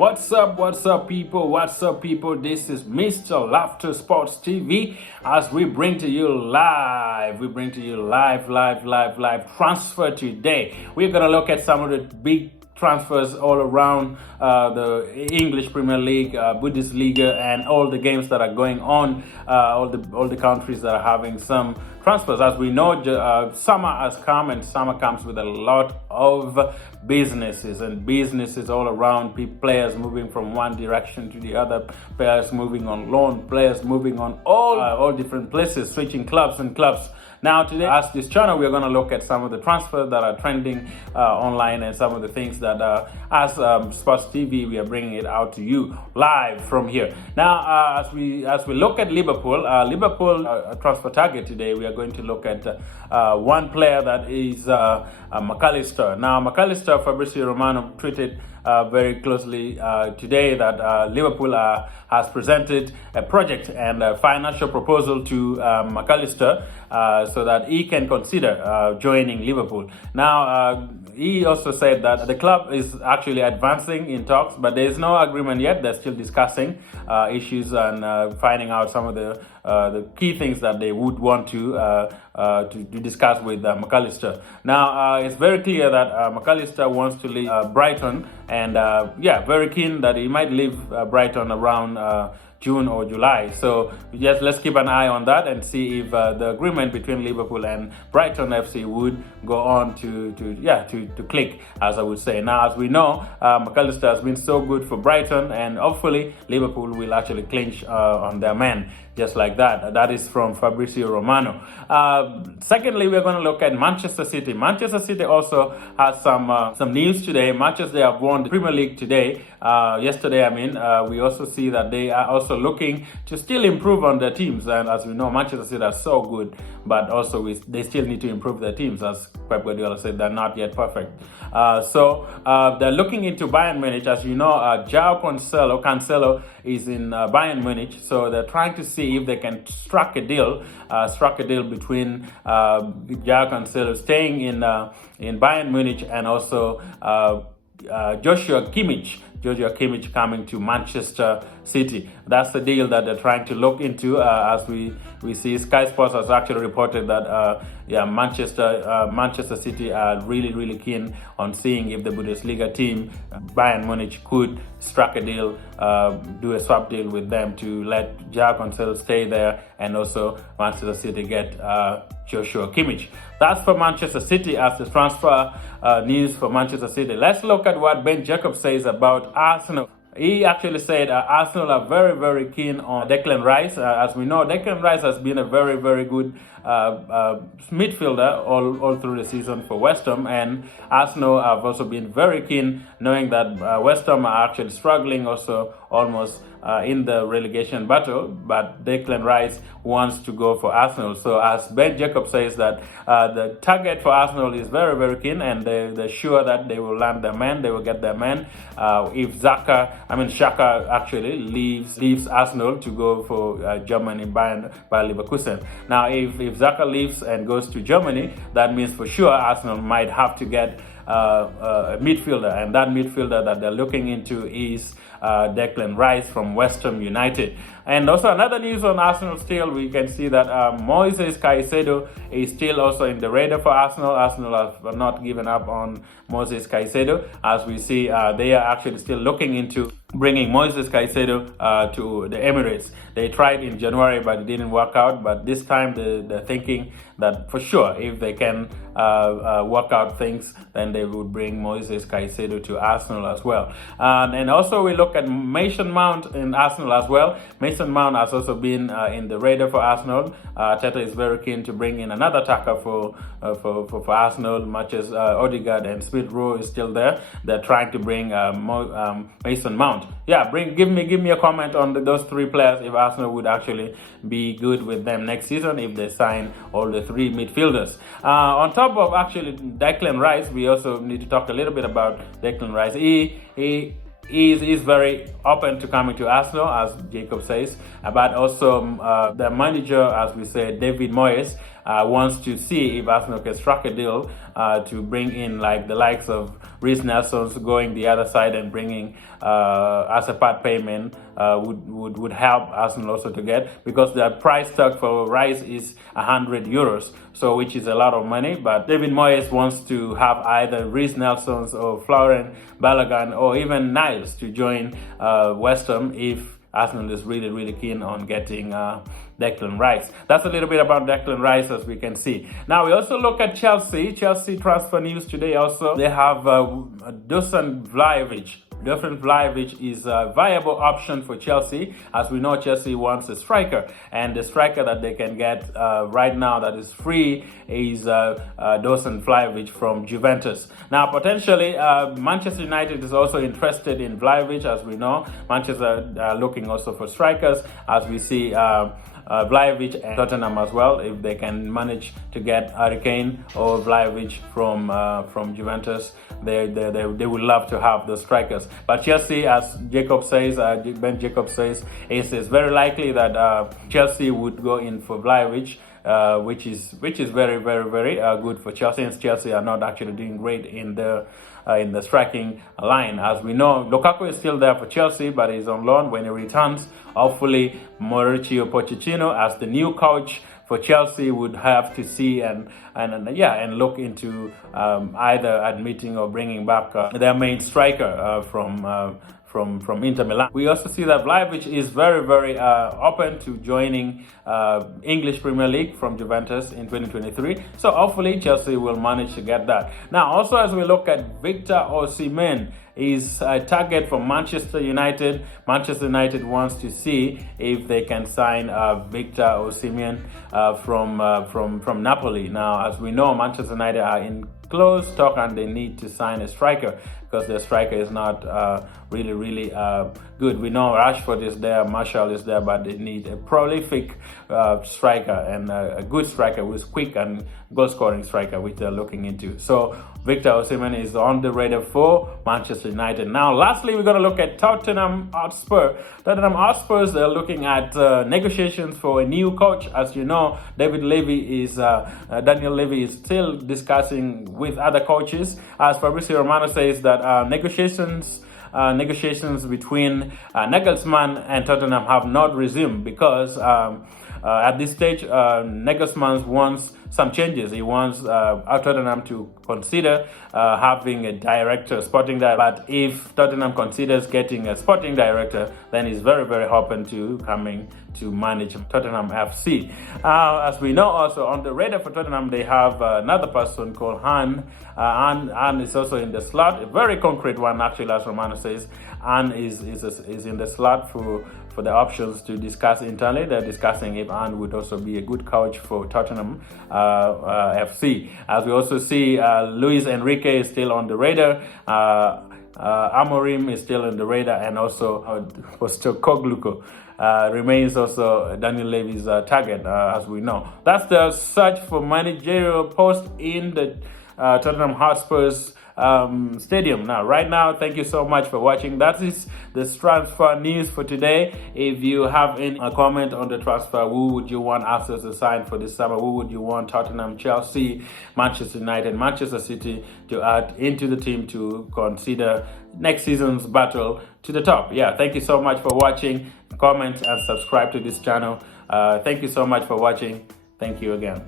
What's up, people? What's up, people? This is Mr. Laughter Sports TV as we bring to you live. We bring to you live transfer today. We're going to look at some of the big transfers all around the English Premier League, Bundesliga, and all the games that are going on, all the countries that are having some transfers. As we know, summer has come, and summer comes with a lot of businesses all around. Players moving from one direction to the other, players moving on loan, players moving on all different places, switching clubs. Now today, as this channel, we're going to look at some of the transfers that are trending online, and some of the things that as Sports TV, we are bringing it out to you live from here. Now, as we look at Liverpool transfer target today, we are going to look at one player that is McAllister. Now, McAllister, Fabrizio Romano tweeted very closely today that Liverpool has presented a project and a financial proposal to McAllister so that he can consider joining Liverpool. Now, he also said that the club is actually advancing in talks, but there is no agreement yet. They're still discussing issues and finding out some of the key things that they would want to discuss with McAllister. Now, it's very clear that McAllister wants to leave Brighton, and very keen that he might leave Brighton around June or July. So let's keep an eye on that and see if the agreement between Liverpool and Brighton FC would go on to click, as I would say. Now, as we know, McAllister has been so good for Brighton, and hopefully Liverpool will actually clinch on their man just like that. That is from Fabrizio Romano. Secondly, we're going to look at Manchester City. Manchester City also has some news today. Manchester have won the Premier League today. Yesterday, we also see that they are also looking to still improve on their teams. And as we know, Manchester City are so good, but also they still need to improve their teams. As Pep Guardiola said, they're not yet perfect. So they're looking into Bayern Munich. As you know, João Cancelo is in Bayern Munich. So they're trying to see if they can strike a deal between João Cancelo staying in Bayern Munich, and also Joshua Kimmich coming to Manchester City. That's the deal that they're trying to look into. As we see, Sky Sports has actually reported that Manchester City are really keen on seeing if the Bundesliga team Bayern Munich could strike a deal, do a swap deal with them to let João Cancelo stay there, and also Manchester City get Joshua Kimmich. That's for Manchester City as the transfer news for Manchester City. Let's look at what Ben Jacobs says about Arsenal. He actually said Arsenal are very keen on Declan Rice. As we know, Declan Rice has been a very good midfielder all through the season for West Ham, and Arsenal have also been very keen, knowing that West Ham are actually struggling also almost in the relegation battle, but Declan Rice wants to go for Arsenal. So as Ben Jacobs says that the target for Arsenal is very keen, and they're sure that they will land their man, they will get their man. If Xhaka actually leaves Arsenal to go for Germany by Leverkusen. Now, if Xhaka leaves and goes to Germany, that means for sure Arsenal might have to get a midfielder, and that midfielder that they're looking into is Declan Rice from West Ham United. And also another news on Arsenal still, we can see that Moises Kaisado is still also in the radar for Arsenal. Arsenal have not given up on Moises Kaisado. As we see, they are actually still looking into bringing Moises Kaisado to the Emirates. They tried in January, but it didn't work out. But this time they're thinking that for sure, if they can work out things, then they would bring Moises Kaisado to Arsenal as well. And also we look at Mason Mount in Arsenal as well. Mason Mount has also been in the radar for Arsenal. Teta is very keen to bring in another attacker for Arsenal, much as Odegaard and Smith Rowe is still there. They're trying to bring Mason Mount. Yeah, give me a comment on those three players, if Arsenal would actually be good with them next season if they sign all the three midfielders. On top of actually Declan Rice, we also need to talk a little bit about Declan Rice. He is very open to coming to Arsenal, as Jacob says, but also the manager, as we say, David Moyes, wants to see if Arsenal can strike a deal to bring in like the likes of Reece Nelson's going the other side and bringing as a part payment would help Arsenal also to get, because the price tag for Rice is €100, so which is a lot of money. But David Moyes wants to have either Reece Nelson's or Florent Balogun or even Niles to join West Ham if Arsenal is really keen on getting Declan Rice. That's a little bit about Declan Rice, as we can see. Now we also look at Chelsea. Chelsea transfer news today also. They have Dusan Vlahovic. Dusan Vlahovic is a viable option for Chelsea. As we know, Chelsea wants a striker, and the striker that they can get right now that is free is Dusan Vlahovic from Juventus. Now, potentially, Manchester United is also interested in Vlahovic. As we know, Manchester are looking also for strikers, as we see Vlahovic and Tottenham as well, if they can manage to get Harry Kane or Vlahovic from Juventus. They would love to have the strikers. But Chelsea, as Jacob says, Ben Jacob says, it's very likely that Chelsea would go in for Vlahovic, which is very good for Chelsea, since Chelsea are not actually doing great in the striking line. As we know, Lukaku is still there for Chelsea, but he's on loan. When he returns, hopefully Mauricio Pochettino, as the new coach for Chelsea, would have to see and look into either admitting or bringing back their main striker from Inter Milan. We also see that Vlahovic is very open to joining English Premier League from Juventus in 2023. So hopefully Chelsea will manage to get that. Now, also as we look at Victor Osimhen, is a target for Manchester United. Manchester United wants to see if they can sign Victor Osimhen from Napoli. Now, as we know, Manchester United are in close talk and they need to sign a striker, because their striker is not really good. We know Rashford is there, Martial is there, but they need a prolific striker and a good striker who is quick and goal-scoring striker, which they're looking into. So Victor Osimhen is on the radar for Manchester United. Now, lastly, we're going to look at Tottenham Hotspur. Tottenham Hotspurs, they're looking at negotiations for a new coach. As you know, Daniel Levy is still discussing with other coaches. As Fabrizio Romano says that negotiations between Nagelsmann and Tottenham have not resumed, because at this stage Nagelsmann wants some changes. He wants Tottenham to consider having a sporting director. But if Tottenham considers getting a sporting director, then he's very open to coming to manage Tottenham FC. As we know, also on the radar for Tottenham, they have another person called Han. Han is also in the slot, a very concrete one actually, as Romano says. Han is in the slot for the options to discuss internally. They're discussing if Han would also be a good coach for Tottenham FC. As we also see, Luis Enrique is still on the radar. Amorim is still on the radar, and also Postecoglou remains also Daniel Levy's target, as we know. That's the search for managerial post in the Tottenham Hotspur's stadium. Now, right now, thank you so much for watching. That is the transfer news for today. If you have any comment on the transfer, who would you want Arsenal to sign for this summer? Who would you want Tottenham, Chelsea, Manchester United, Manchester City to add into the team to consider next season's battle to the top? Yeah, thank you so much for watching. Comment and subscribe to this channel. Thank you so much for watching. Thank you again.